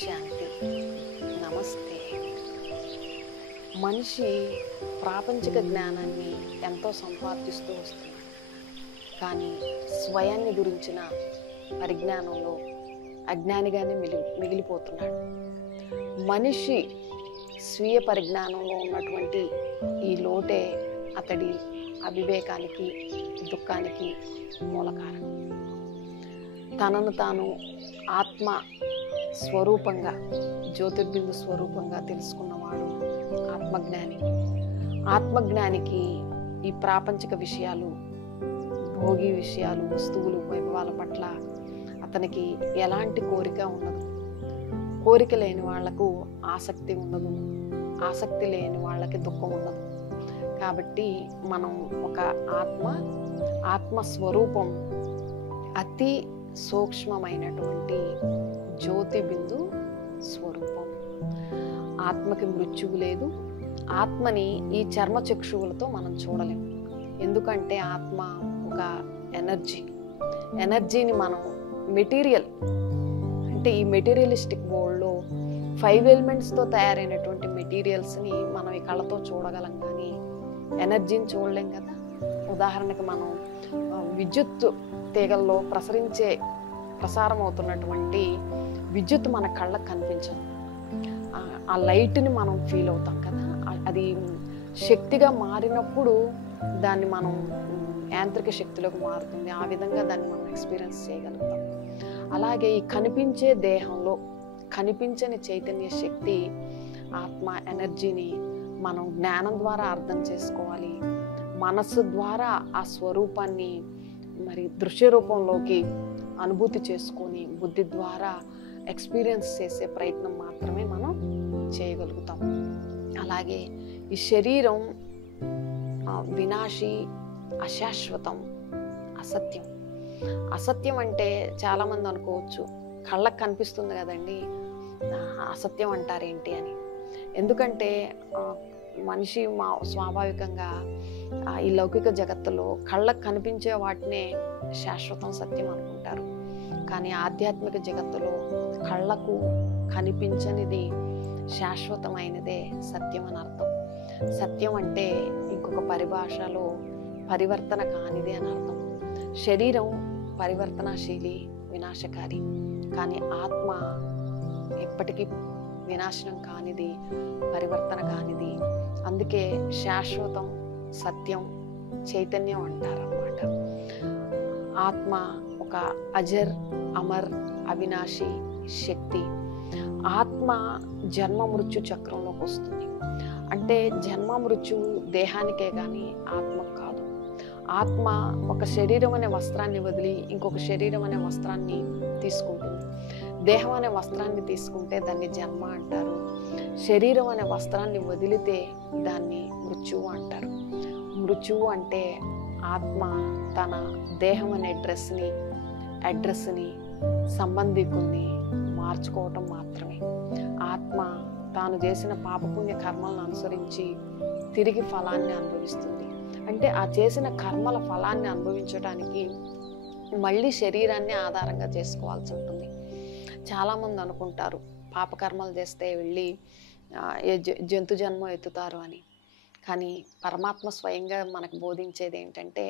శాంతి. నమస్తే. మనిషి ప్రాపంచిక జ్ఞానాన్ని ఎంతో సంపాదిస్తూ వస్తున్నాడు, కానీ స్వయాన్ని గురించిన పరిజ్ఞానంలో అజ్ఞానిగానే మిగిలిపోతున్నాడు. మనిషి స్వీయ పరిజ్ఞానంలో ఉన్నటువంటి ఈ లోటే అతడి అవివేకానికి, దుఃఖానికి మూల కారణం. తనను తాను ఆత్మ స్వరూపంగా, జ్యోతిర్బిందు స్వరూపంగా తెలుసుకున్నవాడు ఆత్మజ్ఞాని. ఆత్మజ్ఞానికి ఈ ప్రాపంచిక విషయాలు, భోగి విషయాలు, వస్తువులు, వైభవాల పట్ల అతనికి ఎలాంటి కోరిక ఉండదు. కోరిక లేని వాళ్లకు ఆసక్తి ఉండదు, ఆసక్తి లేని వాళ్ళకి దుఃఖం ఉండదు. కాబట్టి మనం ఒక ఆత్మస్వరూపం, అతి సూక్ష్మమైనటువంటి జ్యోతి బిందు స్వరూపం. ఆత్మకి మృత్యువు లేదు. ఆత్మని ఈ చర్మచక్షువులతో మనం చూడలేము. ఎందుకంటే ఆత్మ ఒక ఎనర్జీని మనం మెటీరియల్, అంటే ఈ మెటీరియలిస్టిక్ వరల్డ్లో 5 ఎలిమెంట్స్తో తయారైనటువంటి మెటీరియల్స్ని మనం ఈ కళ్ళతో చూడగలం, కానీ ఎనర్జీని చూడలేం కదా. ఉదాహరణకు మనం విద్యుత్ తీగల్లో ప్రసారం అవుతున్నటువంటి విద్యుత్ మన కళ్ళకు కనిపించదు. ఆ లైట్ని మనం ఫీల్ అవుతాం కదా. అది శక్తిగా మారినప్పుడు దాన్ని మనం యాంత్రిక శక్తిలోకి మారుతుంది. ఆ విధంగా దాన్ని మనం ఎక్స్పీరియన్స్ చేయగలుగుతాం. అలాగే ఈ కనిపించే దేహంలో కనిపించని చైతన్య శక్తి, ఆత్మ ఎనర్జీని మనం జ్ఞానం ద్వారా అర్థం చేసుకోవాలి. మనస్సు ద్వారా ఆ స్వరూపాన్ని మరి దృశ్య రూపంలోకి అనుభూతి చేసుకొని బుద్ధి ద్వారా ఎక్స్పీరియన్స్ చేసే ప్రయత్నం మాత్రమే మనం చేయగలుగుతాం. అలాగే ఈ శరీరం వినాశి, అశాశ్వతం, అసత్యం. అసత్యం అంటే చాలామంది అనుకోవచ్చు, కళ్ళకు కనిపిస్తుంది కదండి, అసత్యం అంటారేంటి అని. ఎందుకంటే మనిషి స్వాభావికంగా ఈ లౌకిక జగత్తులో కళ్ళకు కనిపించే వాటినే శాశ్వతం, సత్యం అనుకుంటారు. కానీ ఆధ్యాత్మిక జగత్తులో కళ్ళకు కనిపించనిది శాశ్వతమైనదే సత్యం అని అర్థం. సత్యం అంటే ఇంకొక పరిభాషలో పరివర్తన కానిది అని అర్థం. శరీరం పరివర్తనశీలి, వినాశకారి, కానీ ఆత్మ ఎప్పటికీ వినాశనం కానిది, పరివర్తన కానిది. అందుకే శాశ్వతం, సత్యం, చైతన్యం అంటారన్నమాట. ఆత్మ ఒక అజర్, అమర్, అవినాశి శక్తి. ఆత్మ జన్మ మృత్యు చక్రంలోకి వస్తుంది. అంటే జన్మ మృత్యువు దేహానికే కానీ ఆత్మకు కాదు. ఆత్మ ఒక శరీరం అనే వస్త్రాన్ని వదిలి ఇంకొక శరీరం అనే వస్త్రాన్ని తీసుకుంటుంది. దేహం అనే వస్త్రాన్ని తీసుకుంటే దాన్ని జన్మ అంటారు. శరీరం అనే వస్త్రాన్ని వదిలితే దాన్ని మృత్యువు అంటారు. మృత్యువు అంటే ఆత్మ తన దేహం అనే అడ్రస్ని సంబంధికుల్ని మార్చుకోవటం మాత్రమే. ఆత్మ తాను చేసిన పాపపుణ్య కర్మలను అనుసరించి తిరిగి ఫలాన్ని అనుభవిస్తుంది. అంటే ఆ చేసిన కర్మల ఫలాన్ని అనుభవించడానికి మళ్ళీ శరీరాన్ని ఆధారంగా చేసుకోవాల్సి ఉంటుంది. చాలామంది అనుకుంటారు పాపకర్మలు చేస్తే వెళ్ళి జంతు జన్మ ఎత్తుతారు అని. కానీ పరమాత్మ స్వయంగా మనకు బోధించేది ఏంటంటే,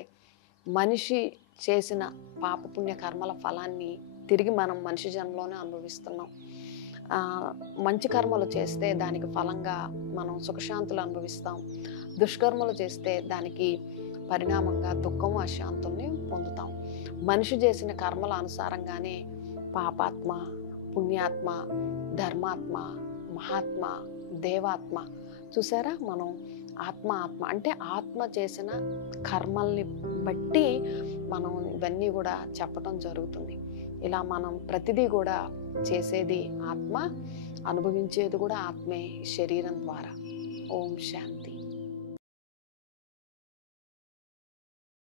మనిషి చేసిన పాపపుణ్య కర్మల ఫలాన్ని తిరిగి మనం మనిషి జన్మలోనే అనుభవిస్తున్నాం. మంచి కర్మలు చేస్తే దానికి ఫలంగా మనం సుఖశాంతులు అనుభవిస్తాం. దుష్కర్మలు చేస్తే దానికి పరిణామంగా దుఃఖము, అశాంతుల్ని పొందుతాం. మనిషి చేసిన కర్మల అనుసారంగానే పాపాత్మ, పుణ్యాత్మ, ధర్మాత్మ, మహాత్మ, దేవాత్మ. చూసారా, మనం ఆత్మ అంటే ఆత్మ చేసిన కర్మల్ని బట్టి మనం ఇవన్నీ కూడా చెప్పటం జరుగుతుంది. ఇలా మనం ప్రతిదీ కూడా చేసేది ఆత్మ, అనుభవించేది కూడా ఆత్మే శరీరం ద్వారా. ఓం శాంతి.